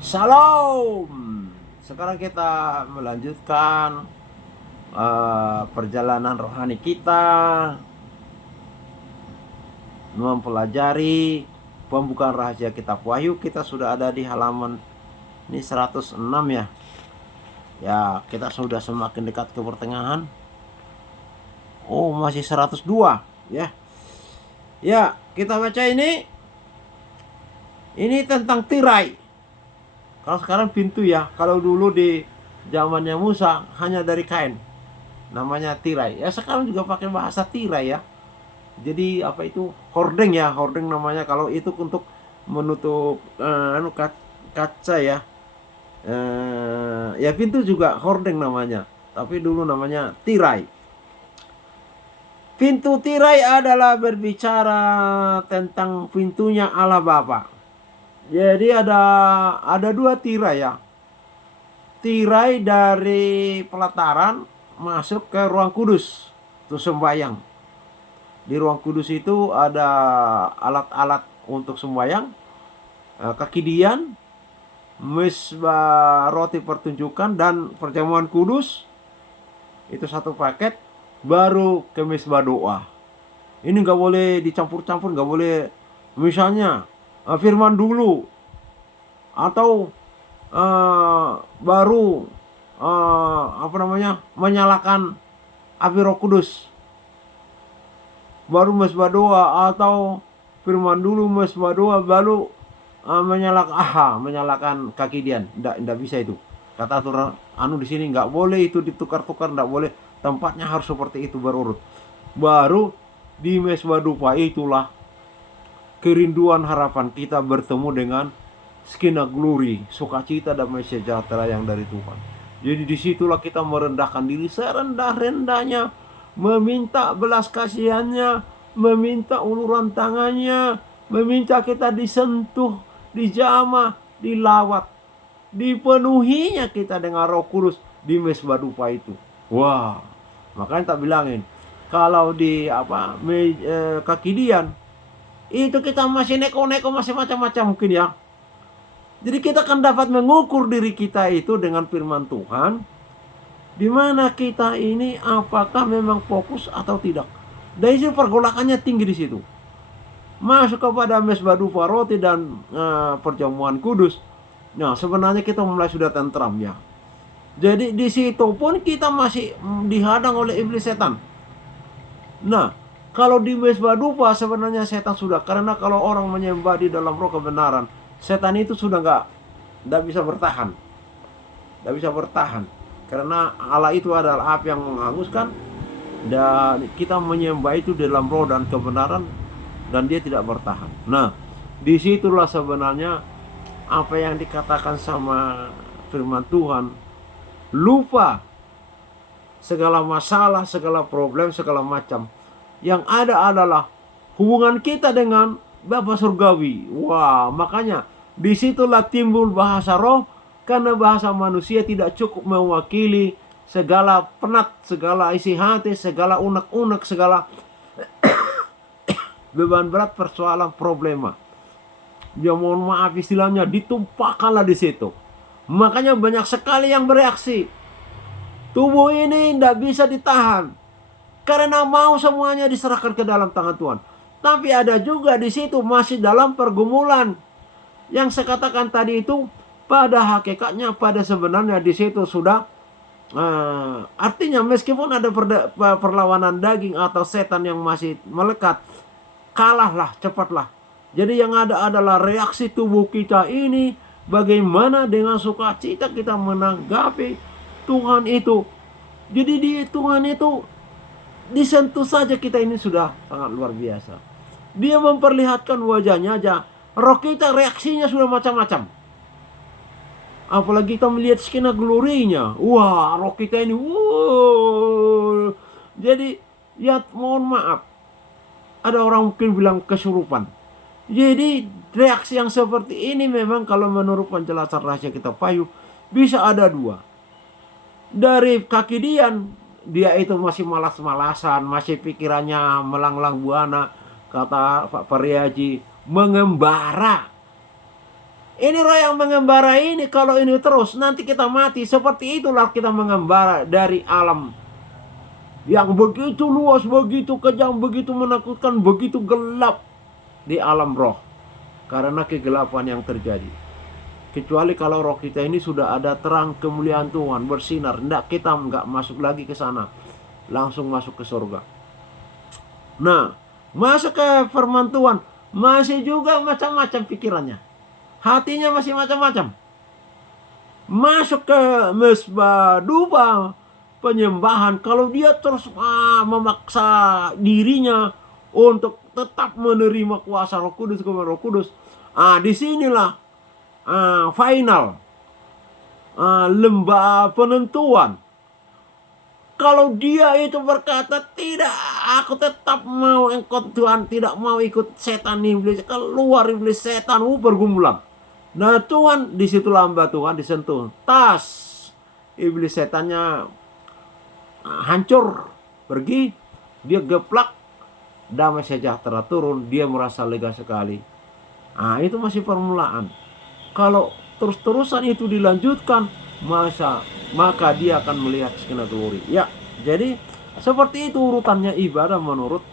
Shalom. Sekarang kita melanjutkan perjalanan rohani kita, mempelajari pembukaan rahasia kitab Wahyu. Kita sudah ada di halaman ini 106 ya. Ya, kita sudah semakin dekat ke pertengahan. Oh, masih 102 ya. Ya, kita baca ini. Ini tentang tirai. Kalau sekarang pintu ya. Kalau dulu di zamannya Musa hanya dari kain, namanya tirai. Ya sekarang juga pakai bahasa tirai ya. Jadi apa itu, hordeng ya, hordeng namanya. Kalau itu untuk menutup kaca ya. Ya pintu juga hordeng namanya, tapi dulu namanya tirai. Pintu tirai adalah berbicara tentang pintunya Allah Bapa. Jadi ada dua tirai ya. Tirai dari pelataran masuk ke ruang kudus, itu sembahyang. Di ruang kudus itu ada alat-alat untuk sembahyang, kakidian, misbah roti pertunjukan, dan perjamuan kudus. Itu satu paket. Baru ke misbah doa. Ini nggak boleh dicampur-campur, nggak boleh misalnya firman dulu, atau baru menyalakan api Roh Kudus, baru mesbah doa, atau firman dulu mesbah doa, baru menyalakan kakidian. Nggak bisa itu. Kata aturan di sini nggak boleh itu ditukar-tukar, nggak boleh. Tempatnya harus seperti itu berurut. Baru di mesbah dupa itulah kerinduan harapan kita bertemu dengan skina glory, sukacita damai sejahtera yang dari Tuhan. Jadi disitulah kita merendahkan diri serendah-rendahnya, meminta belas kasihannya, meminta uluran tangannya, meminta kita disentuh, dijamah, dilawat, dipenuhinya kita dengan Roh Kudus di mesbah dupa itu. Wah, makanya tak bilangin, kalau di kakidian itu kita masih neko-neko, masih macam-macam mungkin ya. Jadi kita akan dapat mengukur diri kita itu dengan firman Tuhan, di mana kita ini apakah memang fokus atau tidak. Dari situ pergolakannya tinggi di situ. Masuk kepada mesbah dupa roti dan perjamuan kudus. Nah, sebenarnya kita mulai sudah tentram ya. Jadi di situ pun kita masih dihadang oleh iblis setan. Nah, kalau di mesbah dupa sebenarnya setan sudah, karena kalau orang menyembah di dalam roh kebenaran, setan itu sudah nggak bisa bertahan, nggak bisa bertahan, karena Allah itu adalah api yang menghanguskan, dan kita menyembah itu dalam roh dan kebenaran, dan dia tidak bertahan. Nah, disitulah sebenarnya apa yang dikatakan sama firman Tuhan, lupa segala masalah, segala problem, segala macam. Yang ada adalah hubungan kita dengan Bapa Surgawi. Wah, makanya disitulah timbul bahasa roh, karena bahasa manusia tidak cukup mewakili segala penat, segala isi hati, segala unek-unek, segala beban berat, persoalan, problema. Ya mohon maaf istilahnya, ditumpahkanlah di situ. Makanya banyak sekali yang bereaksi. Tubuh ini tidak bisa ditahan, karena mau semuanya diserahkan ke dalam tangan Tuhan. Tapi ada juga di situ masih dalam pergumulan. Yang saya katakan tadi itu, pada hakikatnya, pada sebenarnya di situ sudah artinya meskipun ada perlawanan daging atau setan yang masih melekat, kalahlah, cepatlah. Jadi yang ada adalah reaksi tubuh kita ini, bagaimana dengan sukacita kita menanggapi Tuhan itu. Jadi di Tuhan itu disentuh saja kita ini sudah sangat luar biasa. Dia memperlihatkan wajahnya aja, roh kita reaksinya sudah macam-macam. Apalagi kita melihat skena glorinya, wah, roh kita ini, wow. Jadi ya mohon maaf, ada orang mungkin bilang kesurupan. Jadi reaksi yang seperti ini memang kalau menurut penjelasan rahasia kitab Wahyu bisa ada dua. Dari kakidian, dia itu masih malas-malasan, masih pikirannya melanglang buana, kata Pak Pariaji, mengembara. Ini roh yang mengembara ini, kalau ini terus nanti kita mati. Seperti itulah kita mengembara dari alam yang begitu luas, begitu kejam, begitu menakutkan, begitu gelap di alam roh. Karena kegelapan yang terjadi. Kecuali kalau roh kita ini sudah ada terang kemuliaan Tuhan bersinar, kita nggak masuk lagi ke sana, langsung masuk ke surga. Nah, masuk ke firman Tuhan, masih juga macam-macam pikirannya, hatinya masih macam-macam. Masuk ke mesbah dupa penyembahan, kalau dia terus memaksa dirinya untuk tetap menerima kuasa Roh Kudus, Roh Kudus, disinilah final lembah penentuan. Kalau dia itu berkata, tidak, aku tetap mau ikut Tuhan, tidak mau ikut setan iblis, keluar iblis setan, pergumulan. Nah Tuhan, disitulah hamba Tuhan disentuh, tas iblis setannya hancur, pergi, dia geplak, damai sejahtera turun, dia merasa lega sekali. Itu masih permulaan. Kalau terus-terusan itu dilanjutkan, maka dia akan melihat sekina glory. Ya, jadi seperti itu urutannya ibadah menurut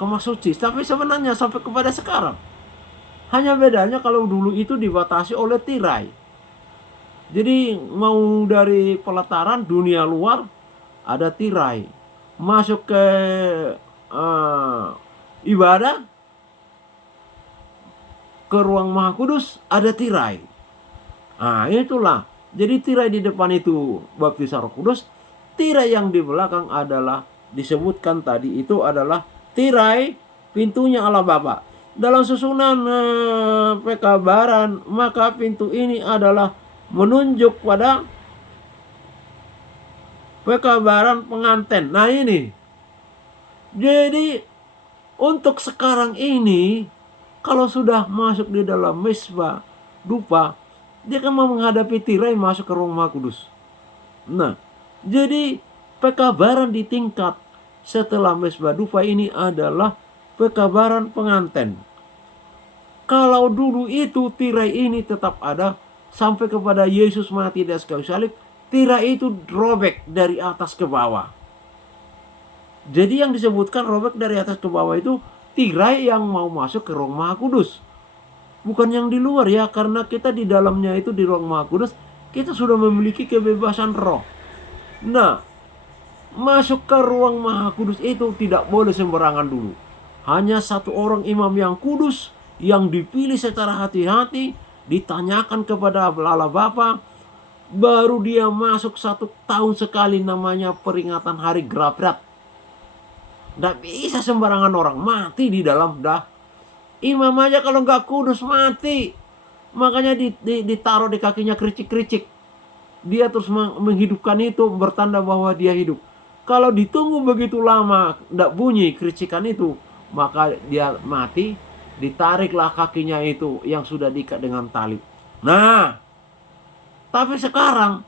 Kemah Suci. Tapi sebenarnya sampai kepada sekarang, hanya bedanya kalau dulu itu dibatasi oleh tirai. Jadi mau dari pelataran dunia luar ada tirai, masuk ke ibadah ke ruang Maha Kudus ada tirai. Itulah. Jadi tirai di depan itu baptisan Roh Kudus, tirai yang di belakang adalah disebutkan tadi itu adalah tirai pintunya Allah Bapa. Dalam susunan pekabaran, maka pintu ini adalah menunjuk pada pekabaran pengantin. Nah ini. Jadi untuk sekarang ini, kalau sudah masuk di dalam mesbah dupa, dia kan mau menghadapi tirai masuk ke ruang Maha Kudus. Nah, jadi pekabaran di tingkat setelah mesbah dupa ini adalah pekabaran pengantin. Kalau dulu itu tirai ini tetap ada sampai kepada Yesus mati di atas kayu salib, tirai itu robek dari atas ke bawah. Jadi yang disebutkan robek dari atas ke bawah itu tirai yang mau masuk ke ruang Maha Kudus, bukan yang di luar ya, karena kita di dalamnya itu di ruang Maha Kudus kita sudah memiliki kebebasan roh. Nah, masuk ke ruang Maha Kudus itu tidak boleh sembarangan dulu. Hanya satu orang imam yang kudus yang dipilih secara hati-hati, ditanyakan kepada Allah Bapa, baru dia masuk 1 tahun sekali, namanya peringatan hari Grabrat. Nggak bisa sembarangan orang, mati di dalam dah. Imam aja kalau nggak kudus mati. Makanya ditaruh di kakinya kericik-kericik. Dia terus menghidupkan itu, bertanda bahwa dia hidup. Kalau ditunggu begitu lama nggak bunyi kericikan itu, maka dia mati. Ditariklah kakinya itu yang sudah diikat dengan tali. Nah, tapi sekarang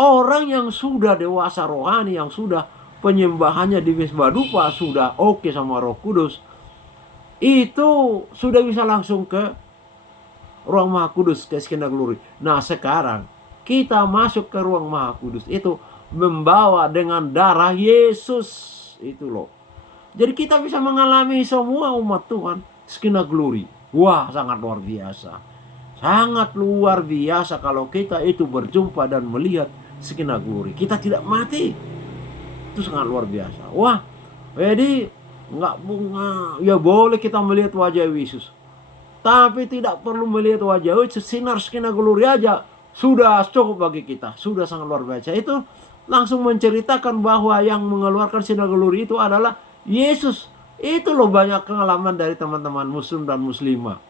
orang yang sudah dewasa rohani, yang sudah penyembahannya di mesbah dupa sudah oke sama Roh Kudus, itu sudah bisa langsung ke ruang Maha Kudus, ke Skena Glory. Nah sekarang kita masuk ke ruang Maha Kudus itu membawa dengan darah Yesus itu loh. Jadi kita bisa mengalami semua umat Tuhan Skena Glory. Wah, sangat luar biasa. Sangat luar biasa kalau kita itu berjumpa dan melihat Skena Glory. Kita tidak mati. Itu sangat luar biasa. Wah, jadi nggak bunga. Ya boleh kita melihat wajah Yesus, tapi tidak perlu melihat wajah Yesus. Sinar Skena Glory aja sudah cukup bagi kita. Sudah sangat luar biasa. Itu langsung menceritakan bahwa yang mengeluarkan Skena Glory itu adalah Yesus. Itu loh banyak pengalaman dari teman-teman muslim dan muslimah,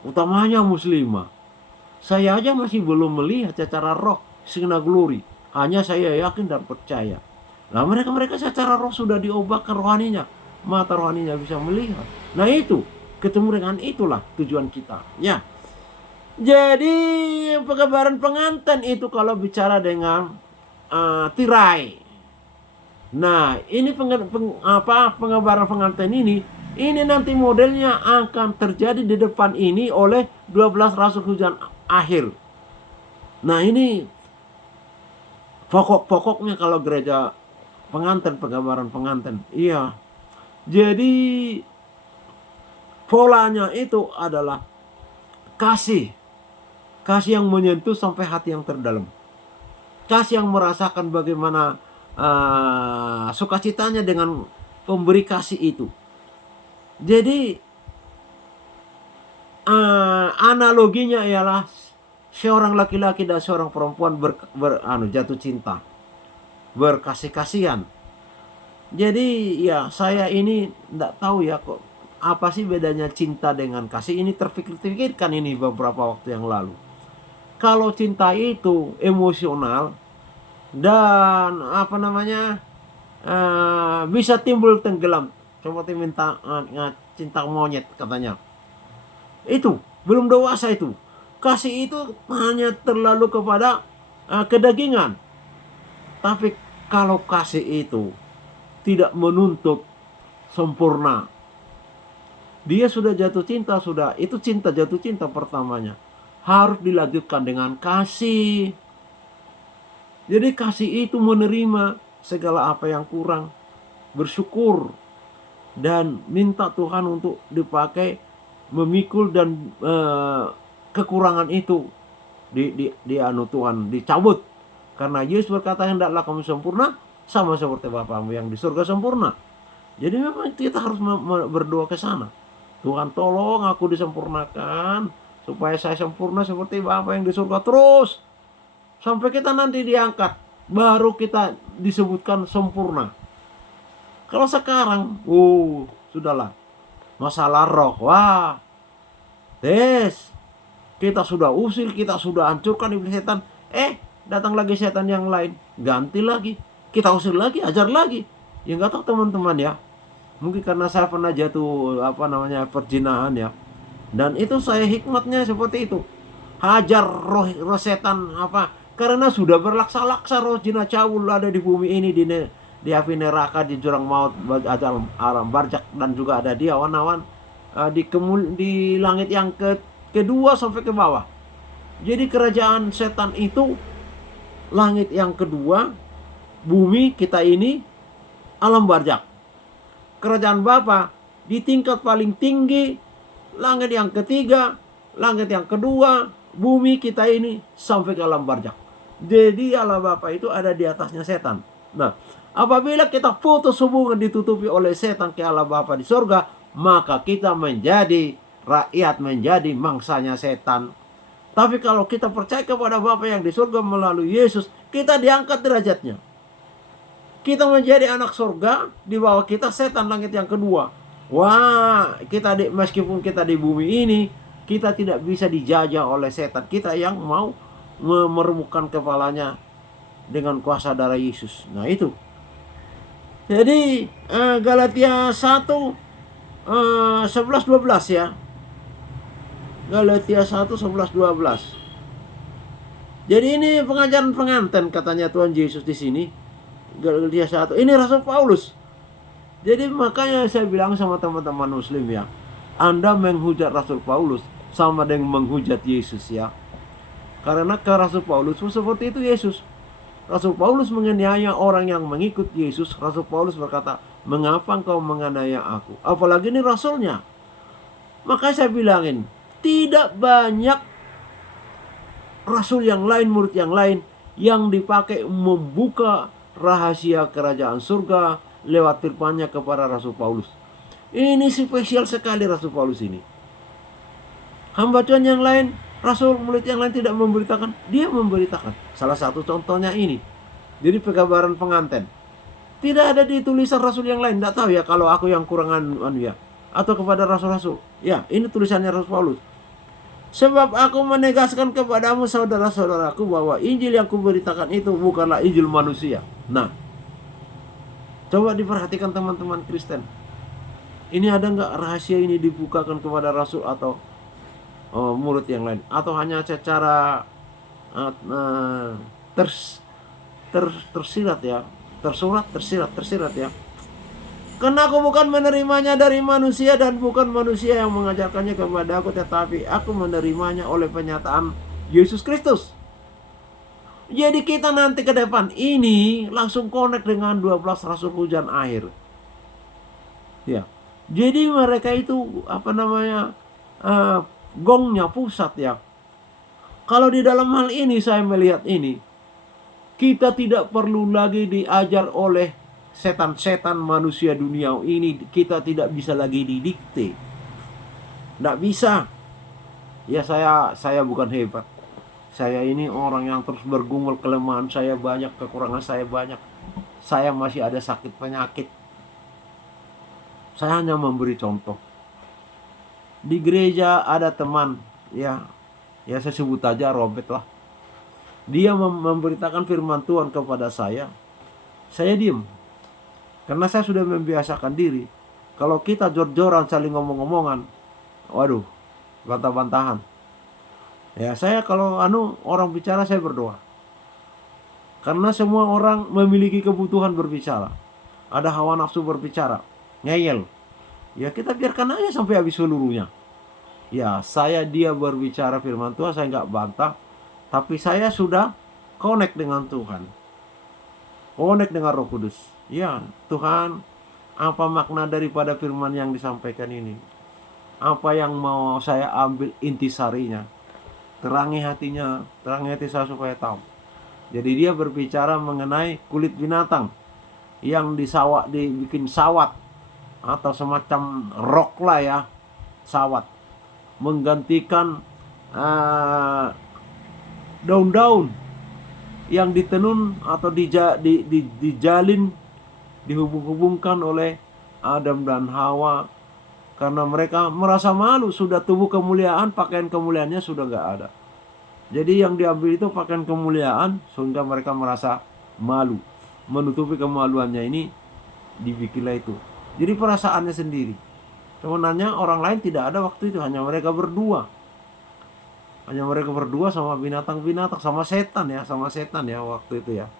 utamanya muslimah. Saya aja masih belum melihat secara roh Skena Glory. Hanya saya yakin dan percaya. Nah mereka secara roh sudah diobatkan rohaninya, mata rohaninya bisa melihat. Nah itu, ketemu dengan itulah tujuan kita. Ya, jadi pekabaran pengantin itu kalau bicara dengan tirai. Nah ini pengabaran pengantin ini Ini nanti modelnya akan terjadi di depan ini oleh 12 rasul hujan akhir. Nah, ini pokok-pokoknya kalau gereja pengantin, penggambaran pengantin. Iya. Jadi polanya itu adalah kasih. Kasih yang menyentuh sampai hati yang terdalam. Kasih yang merasakan bagaimana sukacitanya dengan pemberi kasih itu. Jadi analoginya ialah seorang laki-laki dan seorang perempuan jatuh cinta, berkasih-kasihan. Jadi ya saya ini tidak tahu ya kok apa sih bedanya cinta dengan kasih. Ini terpikirkan ini beberapa waktu yang lalu. Kalau cinta itu emosional dan bisa timbul tenggelam seperti cinta monyet katanya. Itu belum dewasa itu. Kasih itu hanya terlalu kepada kedagingan. Tapi kalau kasih itu tidak menuntut sempurna, dia sudah jatuh cinta, itu jatuh cinta pertamanya. Harus dilanjutkan dengan kasih. Jadi kasih itu menerima segala apa yang kurang, bersyukur, dan minta Tuhan untuk dipakai memikul dan kekurangan itu Tuhan dicabut. Karena Yesus berkata, hendaklah kamu sempurna sama seperti Bapamu yang di surga sempurna. Jadi memang kita harus berdoa ke sana. Tuhan, tolong aku disempurnakan supaya saya sempurna seperti Bapa yang di surga terus. Sampai kita nanti diangkat, baru kita disebutkan sempurna. Kalau sekarang, sudahlah. Masalah roh, kita sudah usir, kita sudah hancurkan iblis setan. Datang lagi setan yang lain, ganti lagi, kita usir lagi, ajar lagi. Ya nggak tahu teman-teman ya. Mungkin karena saya pernah jatuh perzinahan ya. Dan itu saya hikmatnya seperti itu. Hajar roh setan karena sudah berlaksa-laksa roh jina cawul ada di bumi ini, di api neraka, di jurang maut, alam barzak, dan juga ada di awan-awan di langit yang kedua sampai ke bawah. Jadi kerajaan setan itu langit yang kedua, bumi kita ini alam barzak. Kerajaan Bapa di tingkat paling tinggi, langit yang ketiga, langit yang kedua, bumi kita ini sampai ke alam barzak. Jadi Allah Bapa itu ada di atasnya setan. Nah, apabila kita putus hubungan, ditutupi oleh setan ke Allah Bapa di surga, maka kita menjadi rakyat, menjadi mangsanya setan. Tapi kalau kita percaya kepada Bapa yang di surga melalui Yesus, kita diangkat derajatnya. Kita menjadi anak surga, di bawah kita setan langit yang kedua. Meskipun kita di bumi ini, kita tidak bisa dijajah oleh setan. Kita yang mau meremukkan kepalanya dengan kuasa darah Yesus. Nah itu. Jadi Galatia 1 11-12 ya. Galatia 1 11-12. Jadi ini pengajaran pengantin katanya Tuhan Yesus di sini. Galatia 1. Ini Rasul Paulus. Jadi makanya saya bilang sama teman-teman muslim ya, Anda menghujat Rasul Paulus sama dengan menghujat Yesus ya. Karena ke Rasul Paulus seperti itu Yesus. Rasul Paulus menganiaya orang yang mengikut Yesus. Rasul Paulus berkata, mengapa engkau menganiaya aku? Apalagi ini rasulnya. Maka saya bilangin, tidak banyak rasul yang lain, murid yang lain yang dipakai membuka rahasia kerajaan surga lewat firman-Nya kepada Rasul Paulus. Ini spesial sekali Rasul Paulus ini. Hamba Tuhan yang lain, rasul murid yang lain tidak memberitakan, dia memberitakan. Salah satu contohnya ini. Jadi penggambaran pengantin. Tidak ada di tulisan rasul yang lain. Tidak tahu ya kalau aku yang kurangan atau kepada rasul-rasul. Ya, ini tulisannya Rasul Paulus. Sebab aku menegaskan kepadamu saudara-saudaraku bahwa Injil yang kuberitakan itu bukanlah Injil manusia. Nah, coba diperhatikan teman-teman Kristen. Ini ada nggak rahasia ini dibukakan kepada rasul atau murid yang lain, atau hanya secara tersirat ya, tersirat ya. Karena aku bukan menerimanya dari manusia dan bukan manusia yang mengajarkannya kepada aku, tetapi aku menerimanya oleh penyataan Yesus Kristus. Jadi kita nanti ke depan ini langsung connect dengan 12 rasul hujan akhir. Ya. Jadi mereka itu gongnya pusat ya. Kalau di dalam hal ini saya melihat ini, kita tidak perlu lagi diajar oleh setan-setan manusia dunia ini. Kita tidak bisa lagi didikte. Tidak bisa. Ya saya bukan hebat. Saya ini orang yang terus bergumul, kelemahan saya banyak, kekurangan saya banyak. Saya masih ada sakit penyakit. Saya hanya memberi contoh. Di gereja ada teman, ya saya sebut aja Robert lah. Dia memberitakan firman Tuhan kepada saya diem. Karena saya sudah membiasakan diri. Kalau kita jor-joran saling ngomong-ngomongan, waduh, bantah-bantahan. Ya saya kalau orang bicara saya berdoa. Karena semua orang memiliki kebutuhan berbicara. Ada hawa nafsu berbicara, ngeyel. Ya kita biarkan aja sampai habis seluruhnya. Ya dia berbicara firman Tuhan, saya nggak bantah. Tapi saya sudah connect dengan Tuhan. Connect dengan Roh Kudus. Ya Tuhan, apa makna daripada firman yang disampaikan ini? Apa yang mau saya ambil intisarinya? Terangi hatinya, terangi hati saya supaya tahu. Jadi dia berbicara mengenai kulit binatang yang dibikin sawat atau semacam rok lah ya, sawat, menggantikan daun-daun yang ditenun atau dijalin, dihubung-hubungkan oleh Adam dan Hawa karena mereka merasa malu, sudah tubuh kemuliaan, pakaian kemuliaannya sudah gak ada. Jadi yang diambil itu pakaian kemuliaan sehingga mereka merasa malu. Menutupi kemaluannya ini dibikinlah itu. Jadi perasaannya sendiri. Sebenarnya orang lain tidak ada waktu itu, hanya mereka berdua. Hanya mereka berdua sama binatang-binatang, sama setan ya waktu itu ya.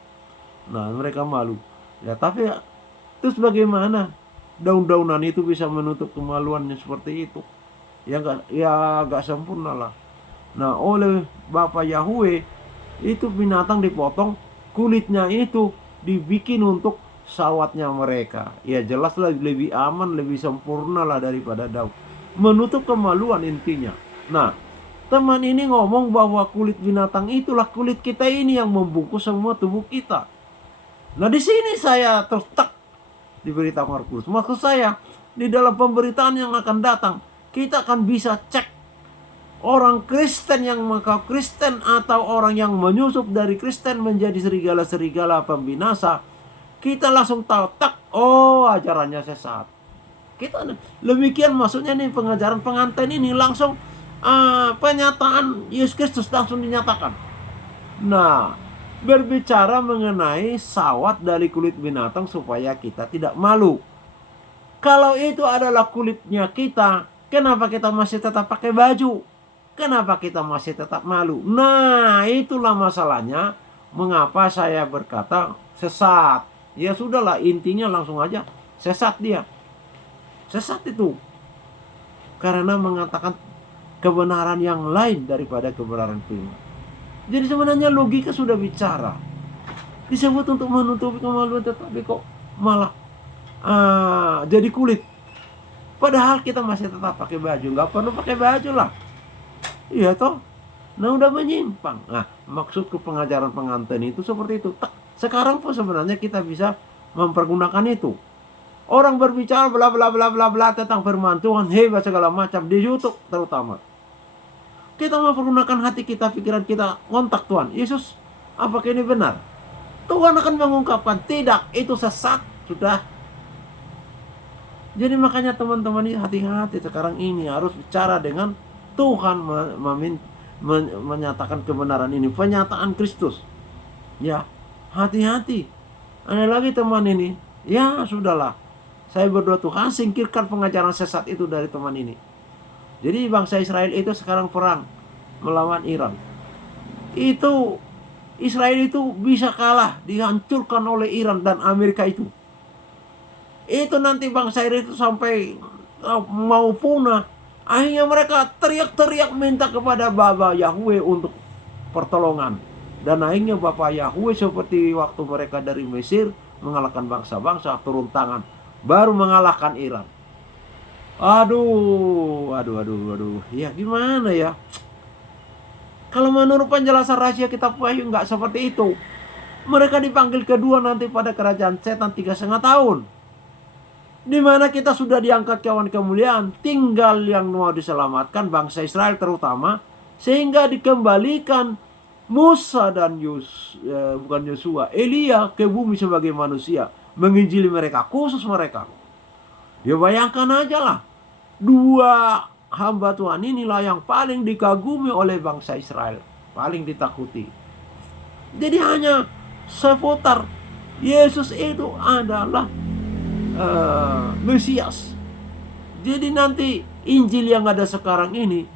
Nah mereka malu. Ya tapi terus bagaimana daun-daunan itu bisa menutup kemaluannya seperti itu? Ya gak sempurna lah. Nah oleh Bapak Yahweh itu binatang dipotong, kulitnya itu dibikin untuk sawatnya mereka. Ya jelaslah lebih aman, lebih sempurna lah daripada daun. Menutup kemaluan intinya. Nah teman ini ngomong bahwa kulit binatang itulah kulit kita ini yang membungkus semua tubuh kita. Nah di sini saya tertak diberitakan Roh Kudus. Maksud saya di dalam pemberitaan yang akan datang kita akan bisa cek orang Kristen yang mengaku Kristen atau orang yang menyusup dari Kristen menjadi serigala-serigala pembinasa. Kita langsung tahu ajarannya sesat. Kita demikian maksudnya nih pengajaran pengantin ini langsung penyataan Yesus Kristus langsung dinyatakan. Nah, berbicara mengenai sawat dari kulit binatang supaya kita tidak malu. Kalau itu adalah kulitnya kita, kenapa kita masih tetap pakai baju? Kenapa kita masih tetap malu? Nah, itulah masalahnya. Mengapa saya berkata sesat? Ya sudahlah, intinya langsung aja sesat dia. Sesat itu karena mengatakan kebenaran yang lain daripada kebenaran firman. Jadi sebenarnya logika sudah bicara. Disebut untuk menutupi kemaluan, tetapi kok malah jadi kulit. Padahal kita masih tetap pakai baju. Nggak perlu pakai baju lah. Iya toh. Nah udah menyimpang. Nah maksudku pengajaran pengantin itu seperti itu. Sekarang pun sebenarnya kita bisa mempergunakan itu. Orang berbicara bla bla bla bla bla tentang firman Tuhan hebat segala macam di YouTube terutama. Kita mempergunakan hati kita, pikiran kita, kontak Tuhan. Yesus, apakah ini benar? Tuhan akan mengungkapkan tidak, itu sesat sudah. Jadi makanya teman-teman ini hati-hati sekarang ini harus bicara dengan Tuhan menyatakan kebenaran ini, penyataan Kristus. Ya, hati-hati. Ada lagi teman ini, ya sudahlah. Saya berdoa Tuhan singkirkan pengajaran sesat itu dari teman ini. Jadi bangsa Israel itu sekarang perang melawan Iran. Itu Israel itu bisa kalah, dihancurkan oleh Iran dan Amerika itu. Itu nanti bangsa Israel itu sampai mau punah. Akhirnya mereka teriak-teriak minta kepada Bapa Yahweh untuk pertolongan. Dan akhirnya Bapa Yahweh seperti waktu mereka dari Mesir mengalahkan bangsa-bangsa, turun tangan, baru mengalahkan Iran. Aduh, aduh, aduh, aduh. Ya gimana ya? Kalau menurut penjelasan rahasia kitab Wahyu nggak seperti itu. Mereka dipanggil kedua nanti pada kerajaan setan 3,5 tahun. Di mana kita sudah diangkat ke awan kemuliaan, tinggal yang mau diselamatkan bangsa Israel terutama, sehingga dikembalikan Musa dan bukan Yosua, Elia ke bumi sebagai manusia, menginjili mereka, khusus mereka. Ya bayangkan aja lah, dua hamba Tuhan inilah yang paling dikagumi oleh bangsa Israel, paling ditakuti. Jadi hanya seputar Yesus itu adalah Mesias. Jadi nanti Injil yang ada sekarang ini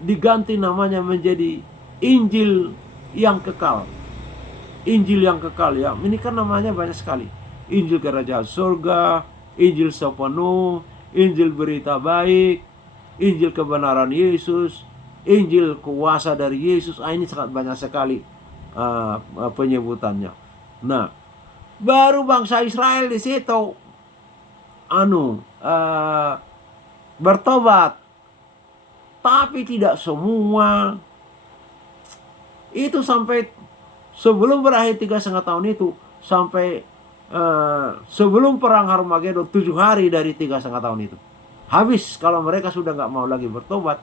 diganti namanya menjadi Injil yang kekal. Injil yang kekal ya. Ini kan namanya banyak sekali. Injil kerajaan surga, Injil sepenuh, Injil berita baik, Injil kebenaran Yesus, Injil kuasa dari Yesus. Ini sangat banyak sekali penyebutannya. Nah, baru bangsa Israel di situ bertobat, tapi tidak semua. Itu sampai sebelum berakhir 3,5 tahun itu, sampai sebelum perang Harmagedon 7 hari dari 3,5 tahun itu habis. Kalau mereka sudah nggak mau lagi bertobat,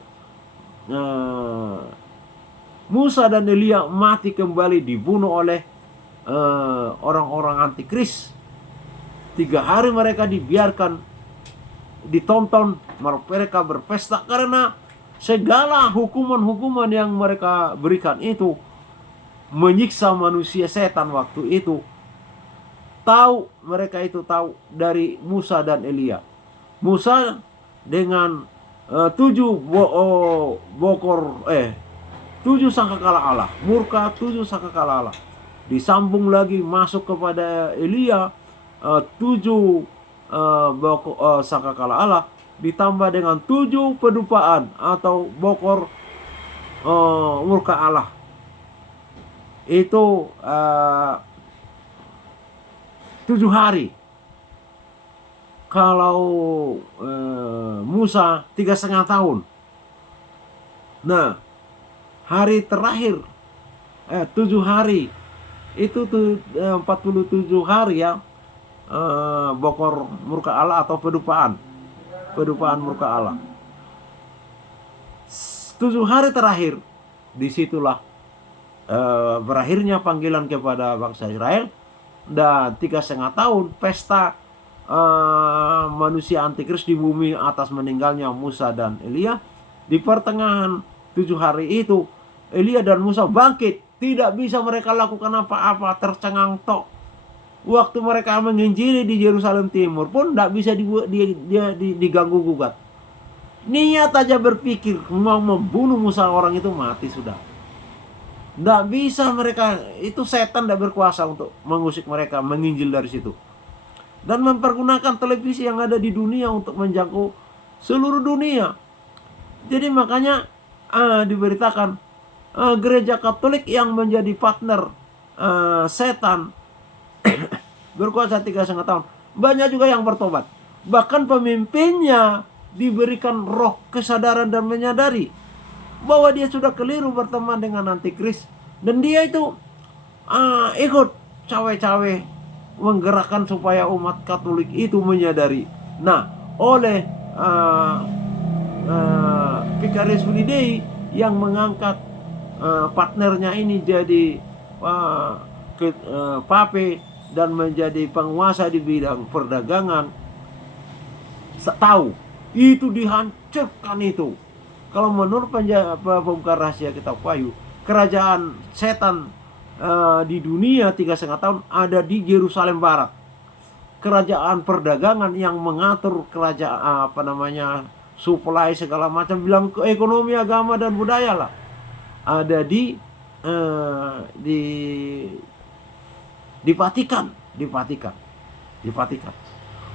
Musa dan Elia mati kembali, dibunuh oleh orang-orang antikris. 3 hari mereka dibiarkan, ditonton, mereka berpesta karena segala hukuman-hukuman yang mereka berikan itu menyiksa manusia. Setan waktu itu tahu, mereka itu tahu dari Musa dan Elia. Musa dengan 7 sangkakala Allah, murka 7 sangkakala Allah, disambung lagi masuk kepada Elia 7 sangkakala Allah, ditambah dengan 7 pedupaan atau bokor murka Allah. Itu 7 hari. Kalau Musa 3,5 tahun. Nah, hari terakhir 7 hari itu 47 hari ya, bokor murka Allah atau pedupaan murka Allah. 7 hari terakhir, disitulah berakhirnya panggilan kepada bangsa Israel. Dan 3,5 tahun pesta manusia antikris di bumi atas meninggalnya Musa dan Elia. Di pertengahan 7 hari itu Elia dan Musa bangkit. Tidak bisa mereka lakukan apa-apa, tercengang tok. Waktu mereka menginjili di Yerusalem Timur pun tidak bisa diganggu gugat. Niat aja berpikir mau membunuh Musa, orang itu mati sudah. Tidak bisa mereka, itu setan tidak berkuasa untuk mengusik mereka menginjil dari situ. Dan mempergunakan televisi yang ada di dunia untuk menjangkau seluruh dunia. Jadi makanya diberitakan gereja Katolik yang menjadi partner setan berkuasa 3,5 tahun. Banyak juga yang bertobat. Bahkan pemimpinnya diberikan roh kesadaran dan menyadari bahwa dia sudah keliru berteman dengan antikris. Dan dia itu ikut cawe-cawe menggerakkan supaya umat Katolik itu menyadari. Nah, oleh Vicarius Filii yang mengangkat partnernya ini jadi pape dan menjadi penguasa di bidang perdagangan, tahu itu dihancurkan itu. Kalau menurut pembuka rahasia kitab Wahyu, kerajaan setan di dunia 3,5 tahun ada di Yerusalem Barat. Kerajaan perdagangan yang mengatur kerajaan supply segala macam, bilang ke ekonomi, agama dan budaya lah, ada di Vatikan.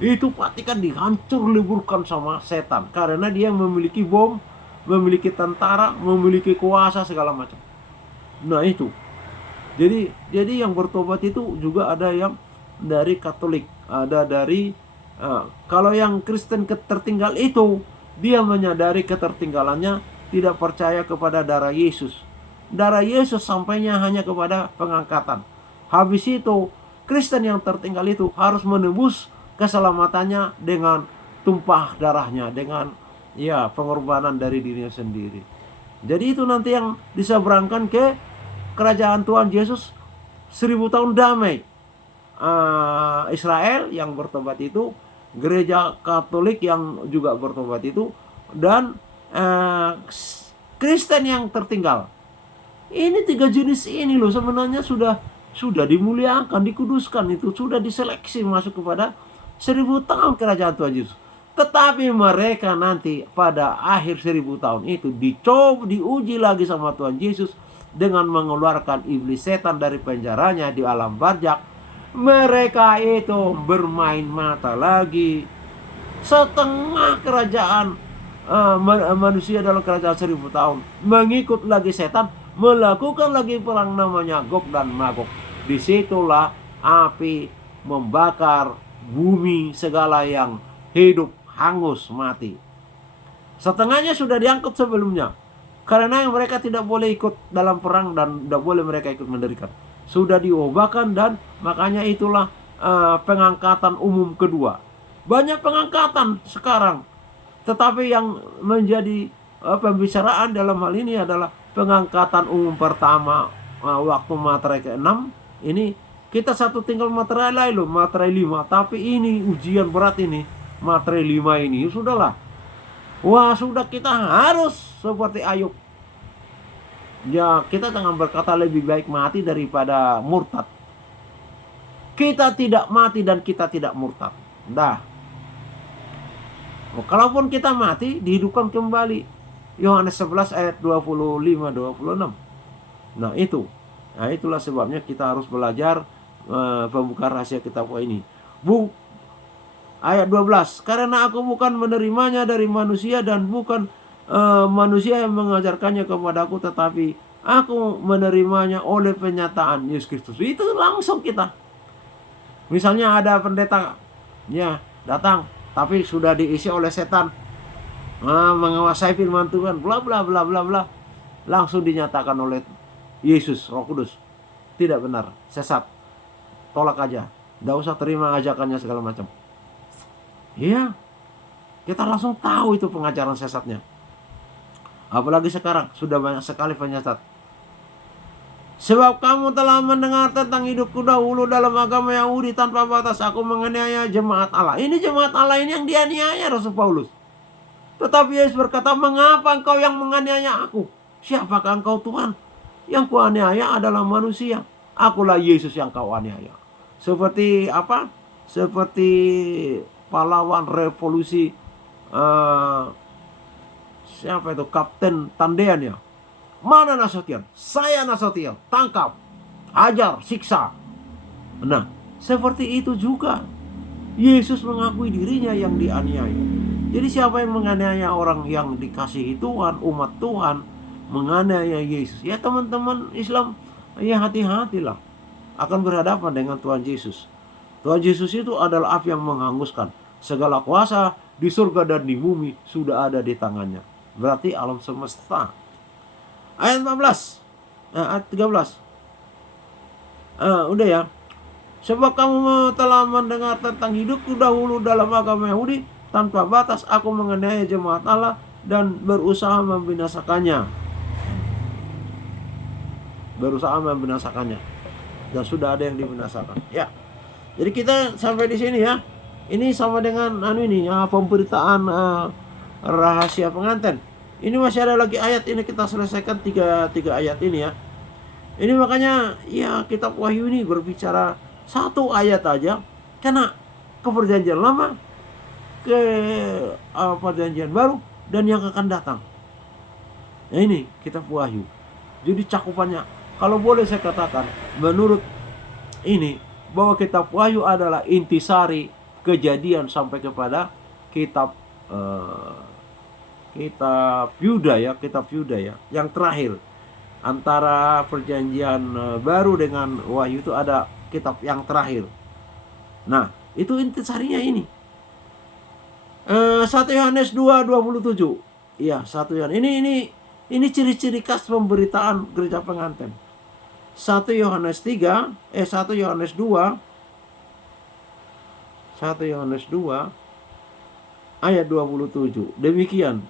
Itu Vatikan dihancur leburkan sama setan karena dia memiliki bom, memiliki tentara, memiliki kuasa segala macam. Nah itu. Jadi yang bertobat itu juga ada yang dari Katolik, ada dari kalau yang Kristen tertinggal itu dia menyadari ketertinggalannya, tidak percaya kepada darah Yesus. Darah Yesus sampainya hanya kepada pengangkatan. Habis itu Kristen yang tertinggal itu harus menebus keselamatannya dengan tumpah darahnya, dengan pengorbanan dari dirinya sendiri. Jadi itu nanti yang diseberangkan ke kerajaan Tuhan Yesus 1000 tahun damai. Israel yang bertobat itu, gereja Katolik yang juga bertobat itu, dan Kristen yang tertinggal. Ini 3 jenis ini loh sebenarnya sudah dimuliakan, dikuduskan, itu sudah diseleksi masuk kepada 1000 tahun kerajaan Tuhan Yesus. Tetapi mereka nanti pada akhir 1000 tahun itu dicoba, diuji lagi sama Tuhan Yesus dengan mengeluarkan iblis setan dari penjaranya di alam barzakh. Mereka itu bermain mata lagi. Setengah kerajaan manusia dalam kerajaan 1000 tahun mengikut lagi setan, melakukan lagi perang namanya Gog dan Magog. Disitulah api membakar bumi, segala yang hidup hangus mati. Setengahnya sudah diangkut sebelumnya, karena mereka tidak boleh ikut dalam perang dan tidak boleh mereka ikut mendirikan. Sudah diubahkan, dan makanya itulah pengangkatan umum kedua. Banyak pengangkatan sekarang, tetapi yang menjadi pembicaraan dalam hal ini adalah pengangkatan umum pertama waktu materai ke-6. Ini kita satu tinggal materai lain loh, materai 5. Tapi ini ujian berat ini, materai 5 ini. Sudahlah. Wah, sudah, kita harus seperti Ayub. Ya, kita jangan berkata lebih baik mati daripada murtad. Kita tidak mati dan kita tidak murtad. Dah. Kalaupun kita mati, dihidupkan kembali. Yohanes 11 ayat 25-26. Nah, itu. Nah, itulah sebabnya kita harus belajar pembukaan rahasia kitab ini. Ayat 12. Karena aku bukan menerimanya dari manusia, dan bukan manusia yang mengajarkannya kepadaku, tetapi aku menerimanya oleh penyataan Yesus Kristus. Itu langsung kita. Misalnya ada pendeta datang, tapi sudah diisi oleh setan, menguasai firman Tuhan, bla bla bla bla bla, langsung dinyatakan oleh Yesus Roh Kudus tidak benar, sesat, tolak aja, tidak usah terima ajakannya segala macam. Iya, kita langsung tahu itu pengajaran sesatnya. Apalagi sekarang sudah banyak sekali penyesat. Sebab kamu telah mendengar tentang hidupku dahulu dalam agama Yahudi tanpa batas, aku menganiaya jemaat Allah. Ini jemaat Allah ini yang dianiaya Rasul Paulus. Tetapi Yesus berkata, mengapa engkau yang menganiaya aku? Siapakah engkau Tuhan? Yang kuaniaya adalah manusia. Akulah Yesus yang kau aniaya. Seperti apa? Seperti pahlawan revolusi siapa itu? Kapten Tandean ya. Mana Nasution? Saya Nasution. Tangkap, hajar, siksa. Nah, seperti itu juga Yesus mengakui dirinya yang dianiaya. Jadi siapa yang menganiaya orang yang dikasihi Tuhan, umat Tuhan, menganiaya Yesus, ya teman-teman Islam, ya hati-hatilah akan berhadapan dengan Tuhan Yesus. Tuhan Yesus itu adalah api yang menghanguskan. Segala kuasa di surga dan di bumi sudah ada di tangannya. Berarti alam semesta. Ayat 14, ayat 13. Udah ya. Sebab kamu telah mendengar tentang hidupku dahulu dalam agama Yahudi tanpa batas, aku menganiaya jemaat Allah dan berusaha membinasakannya. Dan sudah ada yang dibinasakan. Ya. Jadi kita sampai di sini ya. Ini sama dengan pemberitaan rahasia pengantin. Ini masih ada lagi ayat, ini kita selesaikan tiga ayat ini ya. Ini makanya ya kitab Wahyu ini berbicara satu ayat aja, karena ke perjanjian lama, ke perjanjian baru, dan yang akan datang. Nah ini kitab Wahyu. Jadi cakupannya, kalau boleh saya katakan, menurut ini bahwa kitab Wahyu adalah intisari Kejadian sampai kepada kitab kitab Yuda ya, yang terakhir. Antara perjanjian baru dengan Wahyu itu ada kitab yang terakhir. Nah, itu intisarinya ini. 1 Yohanes 2:27. Iya, 1 Yohanes. Ini ciri-ciri khas pemberitaan gereja pengantin. 1 Yohanes 2 ayat 27. Demikian.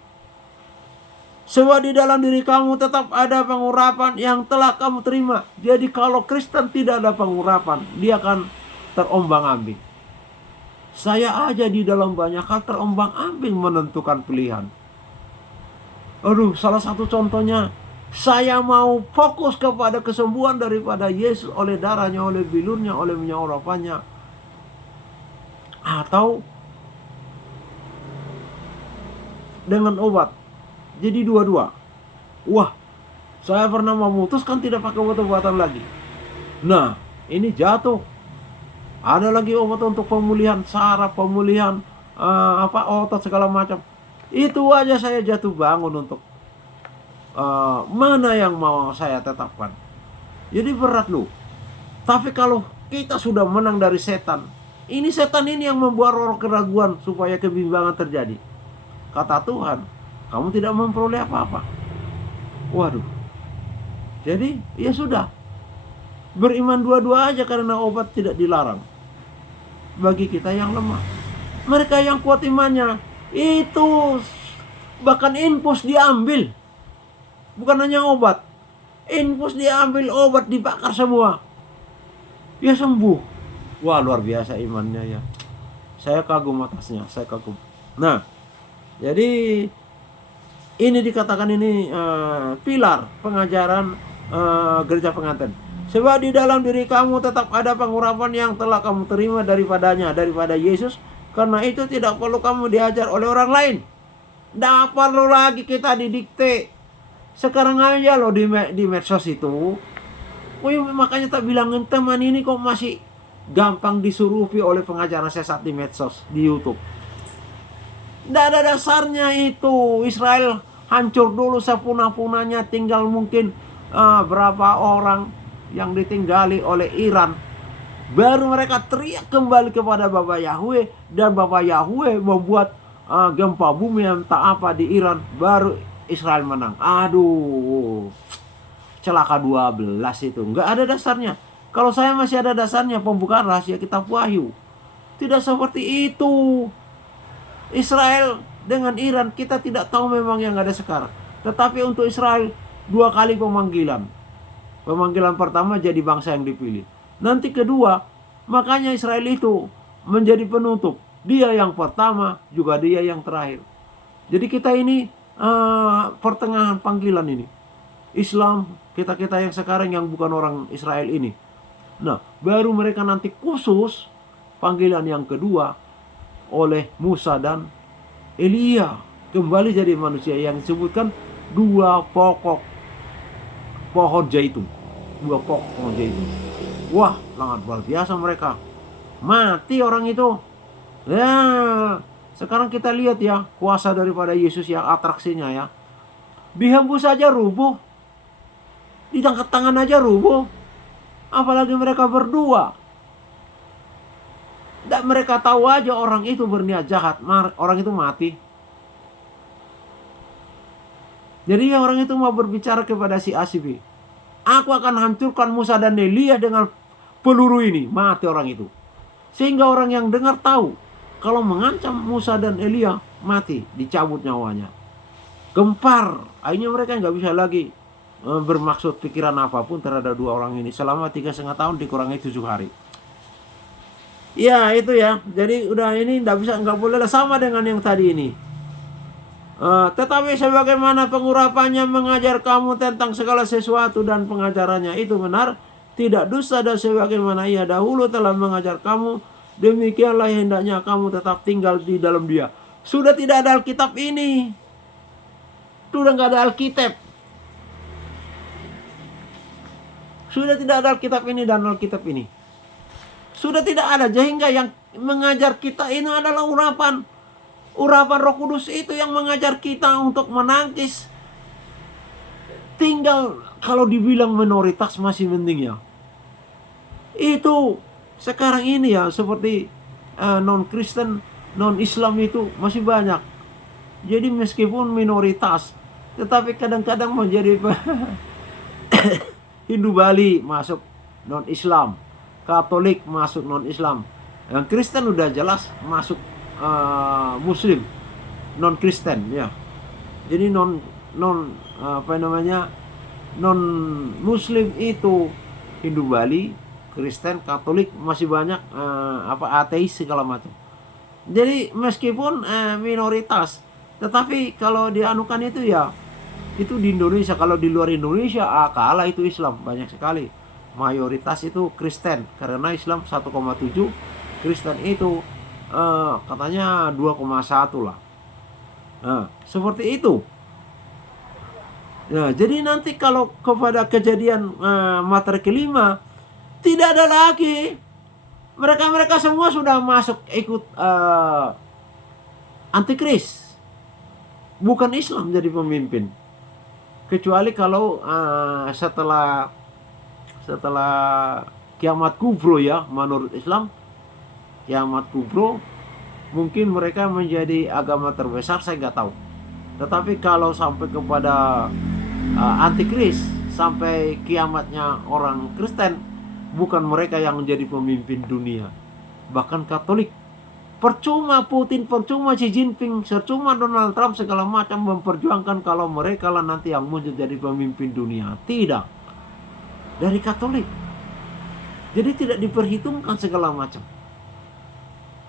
Sebab di dalam diri kamu tetap ada pengurapan yang telah kamu terima. Jadi kalau Kristen tidak ada pengurapan, dia akan terombang-ambing. Saya aja di dalam banyak hal terombang-ambing menentukan pilihan. Aduh, salah satu contohnya, saya mau fokus kepada kesembuhan daripada Yesus oleh darahnya, oleh bilurnya, oleh minyak urapannya. Atau dengan obat. Jadi dua-dua. Wah, saya pernah memutuskan tidak pakai obat-obatan lagi. Nah, ini jatuh. Ada lagi obat untuk pemulihan saraf, pemulihan otot segala macam. Itu aja saya jatuh bangun untuk mana yang mau saya tetapkan. Jadi berat loh. Tapi kalau kita sudah menang dari setan, ini setan ini yang membuat roh keraguan supaya kebimbangan terjadi. Kata Tuhan, kamu tidak memperoleh apa-apa. Waduh. Jadi ya sudah, beriman dua-dua aja karena obat tidak dilarang. Bagi kita yang lemah, mereka yang kuat imannya itu bahkan infus diambil, bukan hanya obat, infus diambil, obat dibakar semua, ya sembuh. Wah, luar biasa imannya ya. Saya kagum atasnya, saya kagum. Nah, jadi ini dikatakan ini pilar pengajaran gereja pengantin. Sebab di dalam diri kamu tetap ada pengurapan yang telah kamu terima daripadanya, daripada Yesus. Karena itu tidak perlu kamu diajar oleh orang lain. Tidak perlu lagi kita didikte. Sekarang aja loh di medsos itu. Makanya tak bilangin teman ini kok masih gampang disurupi oleh pengajaran sesat di medsos, di YouTube. Tidak ada dasarnya itu. Israel hancur dulu sepunah-punahnya, tinggal mungkin berapa orang yang ditinggali oleh Iran. Baru mereka teriak kembali kepada Bapak Yahweh, dan Bapak Yahweh membuat gempa bumi yang tak apa di Iran. Baru Israel menang. Aduh, celaka 12 itu. Nggak ada dasarnya. Kalau saya masih ada dasarnya, pembukaan rahasia kitab Wahyu. Tidak seperti itu. Israel dengan Iran kita tidak tahu memang yang ada sekarang. Tetapi untuk Israel 2 kali pemanggilan. Pemanggilan pertama jadi bangsa yang dipilih. Nanti kedua, makanya Israel itu menjadi penutup. Dia yang pertama, juga dia yang terakhir. Jadi kita ini pertengahan panggilan ini. Islam, kita-kita yang sekarang yang bukan orang Israel ini. Nah, baru mereka nanti khusus panggilan yang kedua oleh Musa dan Elia. Kembali jadi manusia yang disebutkan 2 pokok pohon zaitun. 2 pokok pohon zaitun. Wah, sangat luar biasa mereka. Mati orang itu. Ya, sekarang kita lihat ya kuasa daripada Yesus yang atraksinya ya. Dihembus saja rubuh. Diangkat tangan aja rubuh. Apalagi mereka berdua. Dan mereka tahu aja orang itu berniat jahat. Orang itu mati. Jadi orang itu mau berbicara kepada si A, si B. Aku akan hancurkan Musa dan Elia dengan peluru ini. Mati orang itu. Sehingga orang yang dengar tahu. Kalau mengancam Musa dan Elia, mati. Dicabut nyawanya. Gempar. Akhirnya mereka nggak bisa lagi bermaksud pikiran apapun terhadap 2 orang ini. Selama 3,5 tahun dikurangi 7 hari. Ya itu ya. Jadi udah ini nggak boleh sama dengan yang tadi ini. Tetapi sebagaimana pengurapannya mengajar kamu tentang segala sesuatu dan pengajarannya itu benar, tidak dusta, dan sebagaimana ia dahulu telah mengajar kamu, demikianlah hendaknya kamu tetap tinggal di dalam dia. Sudah tidak ada Alkitab ini. Sudah nggak ada Alkitab. Sudah tidak ada Alkitab ini dan Alkitab ini. Sudah tidak ada, sehingga yang mengajar kita ini adalah urapan Roh Kudus itu yang mengajar kita untuk menangkis. Tinggal kalau dibilang minoritas masih penting ya. Itu sekarang ini ya seperti non-Kristen, non-Islam itu masih banyak. Jadi meskipun minoritas, tetapi kadang-kadang menjadi Hindu Bali masuk non-Islam, Katolik masuk non-Islam, yang Kristen udah jelas masuk Muslim, non-Kristen ya. Jadi non Muslim itu Hindu Bali, Kristen, Katolik, masih banyak ateis segala macam. Jadi meskipun minoritas, tetapi kalau dianukan itu ya itu di Indonesia. Kalau di luar Indonesia kalah itu Islam banyak sekali. Mayoritas itu Kristen, karena Islam 1,7, Kristen itu katanya 2,1 lah. Nah, seperti itu. Nah, jadi nanti kalau kepada kejadian materi kelima tidak ada lagi. Mereka semua sudah masuk ikut antikris. Bukan Islam jadi pemimpin. Kecuali kalau setelah kiamat kubro ya, menurut Islam kiamat kubro mungkin mereka menjadi agama terbesar, saya nggak tahu. Tetapi kalau sampai kepada antikris, sampai kiamatnya orang Kristen, bukan mereka yang menjadi pemimpin dunia. Bahkan Katolik. Percuma Putin, percuma Xi Jinping, percuma Donald Trump segala macam memperjuangkan kalau mereka lah nanti yang muncul jadi pemimpin dunia. Tidak. Dari Katolik. Jadi tidak diperhitungkan segala macam.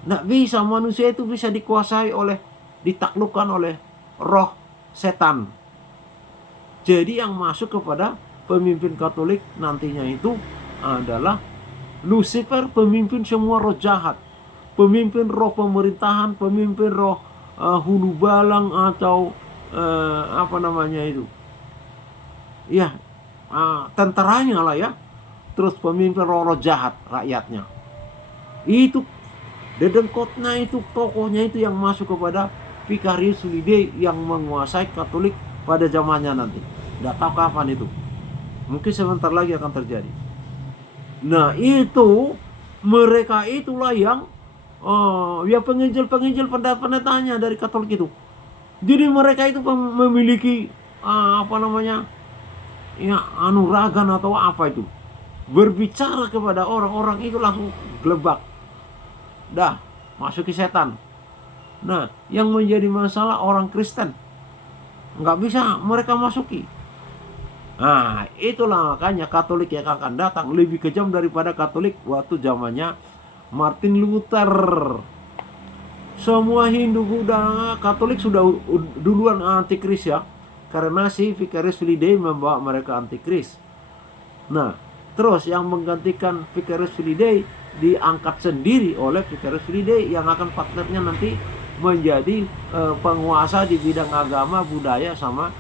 Nggak bisa, manusia itu bisa dikuasai ditaklukkan oleh roh setan. Jadi yang masuk kepada pemimpin Katolik nantinya itu adalah Lucifer, pemimpin semua roh jahat. Pemimpin roh pemerintahan, pemimpin roh hulu balang atau ya tentaranya lah ya. Terus pemimpin roh jahat rakyatnya. Itu dedengkotnya itu, tokohnya itu yang masuk kepada Vicarius Filii yang menguasai Katolik pada zamannya nanti. Tidak tahu kapan itu. Mungkin sebentar lagi akan terjadi. Nah itu mereka itulah yang ya penginjil pendeta-pendetanya dari Katolik itu. Jadi mereka itu memiliki ya anuragan atau apa itu, berbicara kepada orang-orang itu langsung gelebak, dah masuki setan. Nah yang menjadi masalah orang Kristen nggak bisa mereka masuki. Nah itulah makanya Katolik yang akan datang lebih kejam daripada Katolik waktu zamannya Martin Luther. Semua Hindu, Buddha, Katolik sudah duluan antikris ya, karena si Vicarius Filii membawa mereka antikris. Nah terus yang menggantikan Vicarius Filii diangkat sendiri oleh Vicarius Filii yang akan partnernya nanti menjadi penguasa di bidang agama, budaya, sama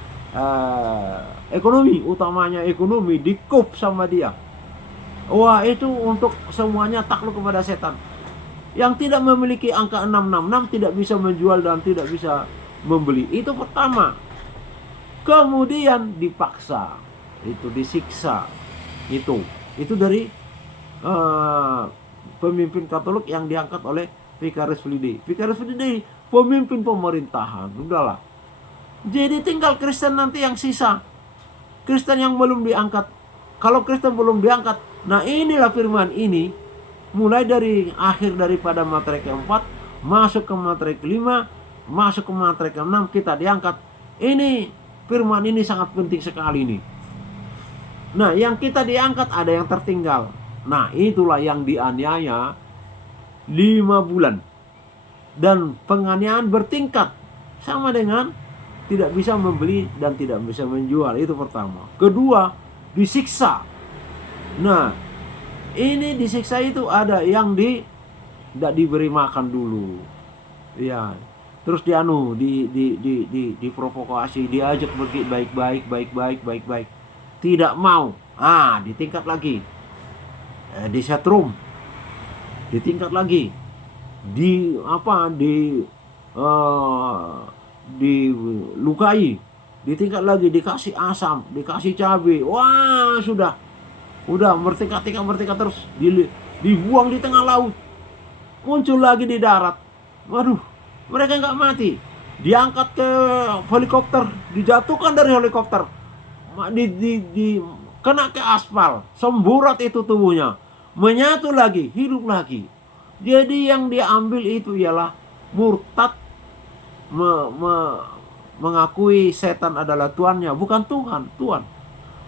ekonomi. Utamanya ekonomi, dikup sama dia. Wah itu untuk semuanya takluk kepada setan. Yang tidak memiliki angka 666 tidak bisa menjual dan tidak bisa membeli. Itu pertama. Kemudian dipaksa, itu disiksa. Itu dari pemimpin Katolik yang diangkat oleh Vicarius Filii. Vicarius Filii pemimpin pemerintahan. Udahlah. Jadi tinggal Kristen nanti yang sisa. Kristen yang belum diangkat. Kalau Kristen belum diangkat, nah inilah firman ini mulai dari akhir daripada materi keempat masuk ke materi kelima, masuk ke materi keenam kita diangkat. Ini firman ini sangat penting sekali nih. Nah yang kita diangkat ada yang tertinggal. Nah itulah yang dianiaya 5 bulan. Dan penganiayaan bertingkat sama dengan tidak bisa membeli dan tidak bisa menjual. Itu pertama. Kedua, disiksa. Nah ini disiksa itu ada yang tidak diberi makan dulu ya, terus diprovokasi, diajak pergi baik-baik, tidak mau, ditingkat lagi, disetrum. ditingkat lagi, di apa, dilukai, ditingkat lagi, dikasih asam, dikasih cabai. Wah, udah bertingkat terus, dibuang di tengah laut, muncul lagi di darat. Waduh, mereka nggak mati, diangkat ke helikopter, dijatuhkan dari helikopter, kena ke aspal, semburat itu tubuhnya, menyatu lagi, hidup lagi. Jadi yang diambil itu ialah murtad, mengakui setan adalah tuannya, bukan Tuhan.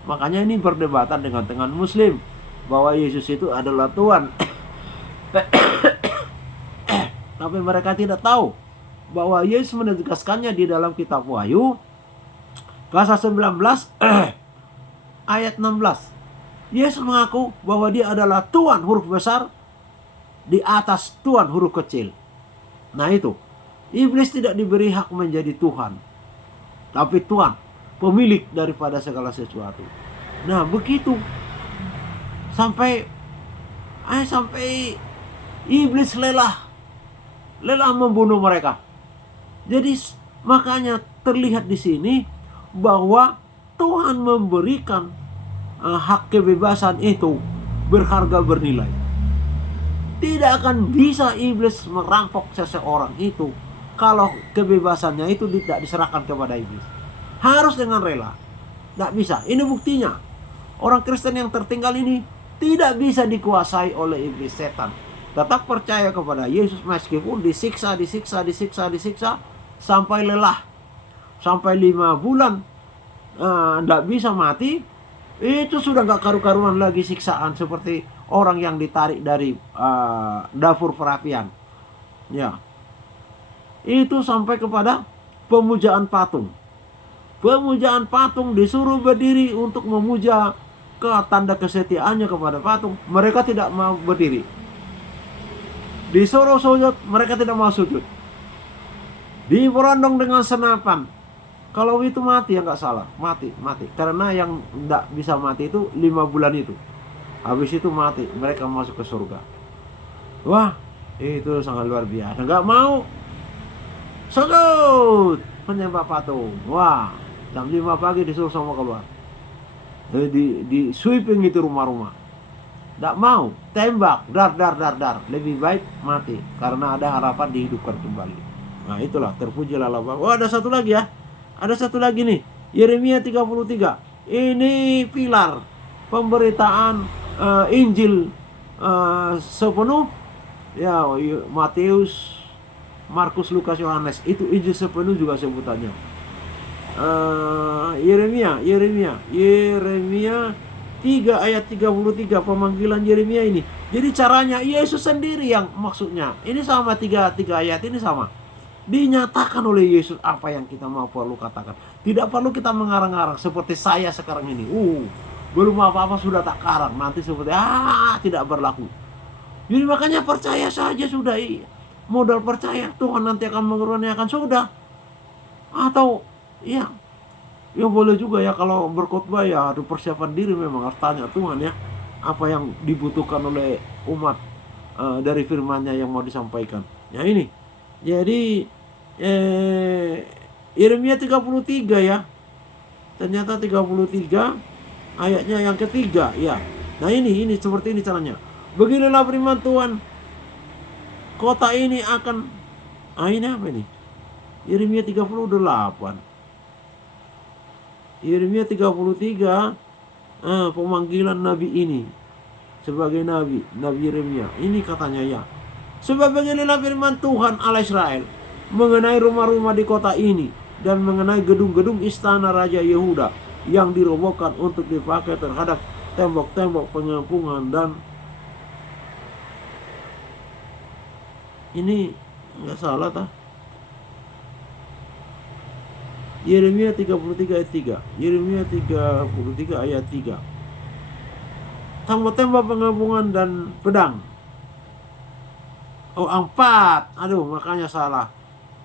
Makanya ini perdebatan dengan Muslim bahwa Yesus itu adalah Tuhan. Tapi mereka tidak tahu bahwa Yesus menegaskannya di dalam kitab Wahyu pasal 19 ayat 16. Yesus mengaku bahwa dia adalah Tuhan huruf besar di atas Tuhan huruf kecil. Nah itu, iblis tidak diberi hak menjadi Tuhan, tapi Tuhan, pemilik daripada segala sesuatu. Nah begitu, sampai iblis lelah membunuh mereka. Jadi makanya terlihat di sini bahwa Tuhan memberikan hak kebebasan itu berharga bernilai. Tidak akan bisa iblis merampok seseorang itu kalau kebebasannya itu tidak diserahkan kepada iblis. Harus dengan rela. Tidak bisa. Ini buktinya. Orang Kristen yang tertinggal ini tidak bisa dikuasai oleh iblis setan. Tetap percaya kepada Yesus meskipun disiksa sampai lelah. Sampai 5 bulan tidak bisa mati. Itu sudah gak karu-karuan lagi siksaan, seperti orang yang ditarik dari dapur perapian. Ya. Itu sampai kepada pemujaan patung. Pemujaan patung, disuruh berdiri untuk memuja ke tanda kesetiaannya kepada patung. Mereka tidak mau berdiri. Disuruh sujud, mereka tidak mau sujud. Diberondong dengan senapan. Kalau itu mati ya nggak salah, mati. Karena yang nggak bisa mati itu 5 bulan itu. Habis itu mati, mereka masuk ke surga. Wah, itu sangat luar biasa. Nggak mau sujud menyembah patung. Wah, jam 5 pagi disuruh sama keluar. Di sweeping itu rumah-rumah. Nggak mau, tembak, dar. Lebih baik mati, karena ada harapan dihidupkan kembali. Nah itulah, terpujilah Allah. Oh ada satu lagi ya. Ada satu lagi nih, Yeremia 33. Ini pilar pemberitaan Injil sepenuh. Ya, Matius, Markus, Lukas, Yohanes. Itu Injil sepenuh juga sebutannya. Yeremia 3 ayat 33, pemanggilan Yeremia ini. Jadi caranya Yesus sendiri yang maksudnya. Ini sama 3 ayat ini sama. Dinyatakan oleh Yesus apa yang kita mau perlu katakan. Tidak perlu kita mengarang-arang seperti saya sekarang ini. Belum apa-apa sudah tak karang. Nanti seperti tidak berlaku. Jadi makanya percaya saja sudah. Modal percaya, Tuhan nanti akan mengaruniakan sudah. Atau ya boleh juga ya, kalau berkhotbah ya harus persiapan diri, memang harus tanya Tuhan ya apa yang dibutuhkan oleh umat dari firman-Nya yang mau disampaikan. Ya ini. Jadi Yeremia 33 ya. Ternyata 33 ayatnya yang ketiga ya. Nah ini seperti ini caranya. Beginilah firman Tuhan. Kota ini akan ini apa ini? Yeremia 38. Yeremia 33 pemanggilan nabi ini sebagai nabi Yeremia. Ini katanya ya. Sebab beginilah firman Tuhan Allah Israel mengenai rumah-rumah di kota ini dan mengenai gedung-gedung istana Raja Yehuda yang dirobohkan untuk dipakai terhadap tembok-tembok pengampungan. Dan ini nggak salah tah? Yeremia 33 ayat 3. Yeremia 33 ayat 3. Tembok-tembok pengampungan dan pedang. 4. Aduh, makanya salah.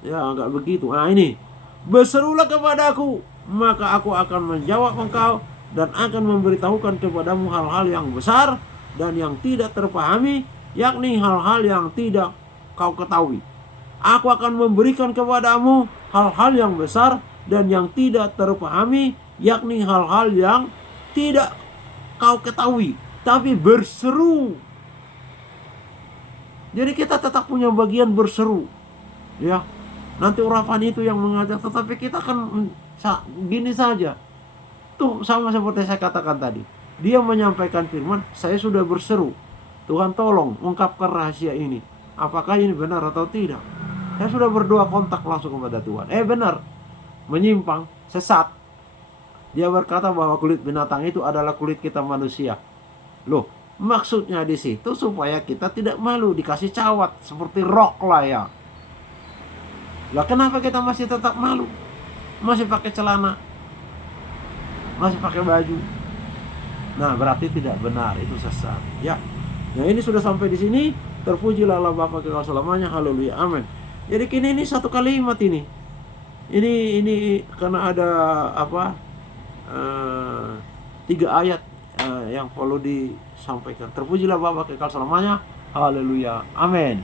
Ya, enggak begitu. Nah, ini. Berserulah kepadaku, maka aku akan menjawab engkau dan akan memberitahukan kepadamu hal-hal yang besar dan yang tidak terpahami, yakni hal-hal yang tidak kau ketahui. Aku akan memberikan kepadamu hal-hal yang besar dan yang tidak terpahami, yakni hal-hal yang tidak kau ketahui, tapi berseru. Jadi kita tetap punya bagian berseru, ya. Nanti urapan itu yang mengajak, tetapi kita kan gini saja. Tuh sama seperti saya katakan tadi. Dia menyampaikan firman, saya sudah berseru. Tuhan tolong ungkapkan rahasia ini. Apakah ini benar atau tidak? Saya sudah berdoa kontak langsung kepada Tuhan. Benar. Menyimpang, sesat. Dia berkata bahwa kulit binatang itu adalah kulit kita manusia. Loh, maksudnya di situ supaya kita tidak malu, dikasih cawat seperti rok lah ya. Lah kenapa kita masih tetap malu? Masih pakai celana, masih pakai baju. Nah, berarti tidak benar, itu sesat. Ya. Nah, ini sudah sampai di sini. Terpujilah Allah Bapa kekal selamanya. Haleluya. Amin. Jadi kini ini satu kalimat ini. Ini karena ada apa? 3 ayat yang perlu disampaikan. Terpujilah Bapa kekal selamanya. Haleluya. Amin.